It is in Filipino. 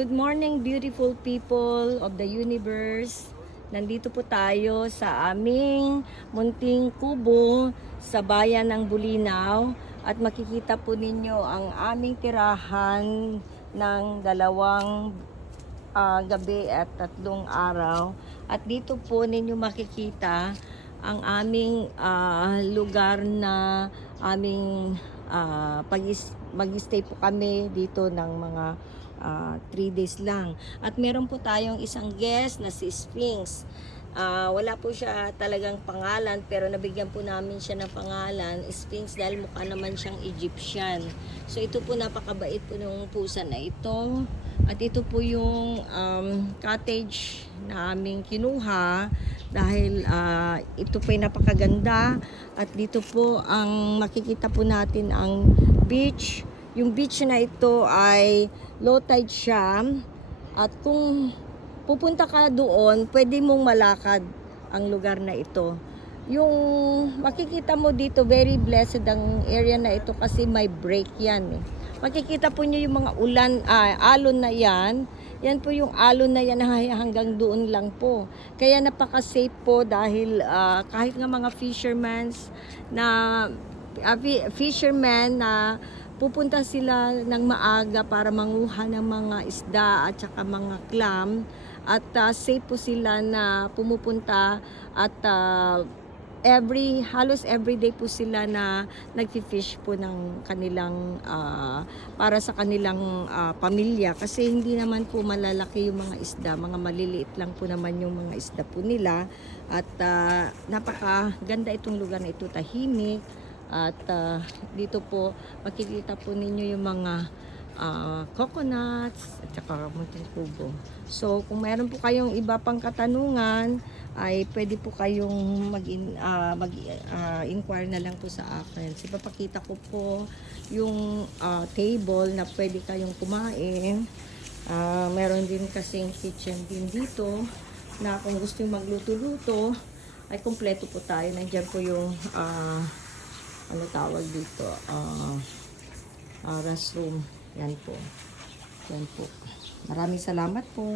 Good morning, beautiful people of the universe. Nandito po tayo sa aming munting kubo sa bayan ng Bulinaw at makikita po ninyo ang aming tirahan ng dalawang gabi at 3 araw. At dito po ninyo makikita ang aming lugar na aming mag-stay po kami dito ng mga 3 days lang. At meron po tayong isang guest na si Sphinx. Wala po siya talagang pangalan, pero nabigyan po namin siya ng pangalan Sphinx dahil mukha naman siyang Egyptian. So ito po, napakabait po ng pusa na ito. At ito po yung cottage na aming kinuha dahil ito po ay napakaganda. At dito po ang makikita po natin ang beach. Yung beach na ito ay low tide siya. At kung pupunta ka doon, pwede mong malakad ang lugar na ito. Yung makikita mo dito, very blessed ang area na ito kasi may break yan eh. Makikita po nyo yung mga alon na yan. Yan po yung alon na yan hanggang doon lang po. Kaya napaka-safe po dahil kahit nga mga fishermen na pupunta sila ng maaga para manguha ng mga isda at saka mga clam. At safe po sila na pumupunta at halos everyday po sila na nagfi-fish po ng kanilang para sa kanilang pamilya, kasi hindi naman po malalaki yung mga isda, mga maliliit lang po naman yung mga isda po nila. At napakaganda itong lugar na ito, tahimik. At dito po makikita po ninyo yung mga coconuts at saka munting kubo. So kung meron po kayong iba pang katanungan, ay pwede po kayong mag-inquire na lang po sa akin. So ipapakita ko po yung table na pwede kayong kumain. Meron din kasing kitchen din dito na kung gusto yung magluto-luto ay kompleto po tayo. Nandiyan po yung ano tawag dito, restroom. Yan po. Yan po. Maraming salamat po.